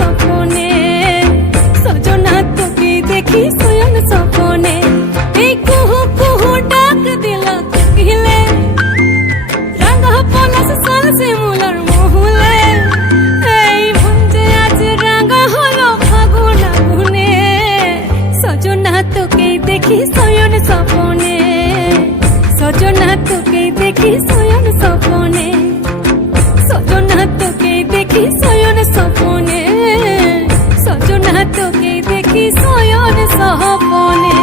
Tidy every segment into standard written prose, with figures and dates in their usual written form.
স্বপনে সজনা তোকে দেখি শয়ন স্বপনে এই কুহু কুহু ডাক দিল কোকিলে রাঙা পলাশ সাল শিমুলার মহুলে এই মন যে আজ রাঙা হলো ফাগুন আগুনে সজনা তোকে দেখি শয়ন স্বপনে সজনা তোকে দেখি শয়ন স্বপনে সজনা তোকে দেখি শয়ন স্বপনে সজনা তোকে দেখি শয়ন স্বপনে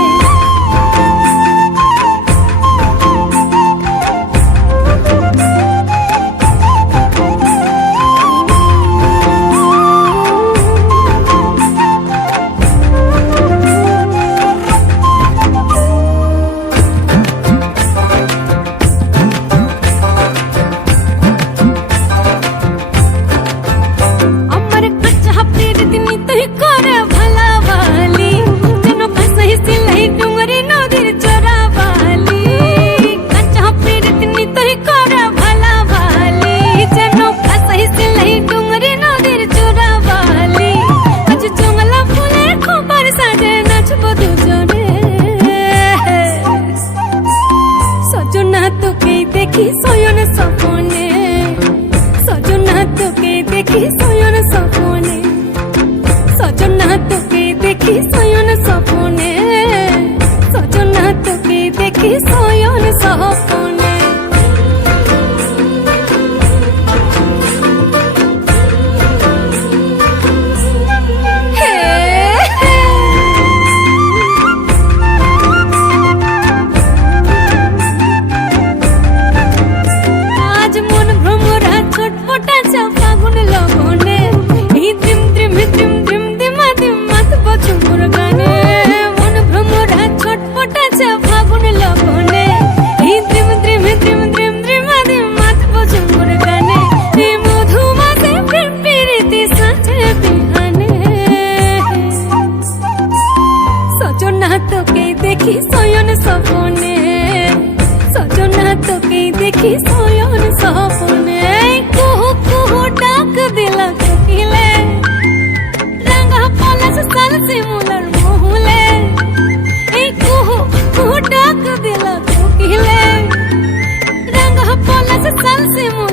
দেখি শয়ন স্বপনে সজনা তোকে দেখি শয়ন স্বপনে সজনা তোকে দেখি শয়ন স্বপনে সজনা তোকে দেখি শয়ন স্বপনে তোকে দেখি শয়ন স্বপনে সজনা তোকে দেখি শয়ন স্বপনে কুহু কুহু ডাক দিল কোকিলে রাঙা পলাশ সাল শিমুলার মহুলে এই কুহু কুহু ডাক দিল কোকিলে রাঙা পলাশ সাল শিমুলার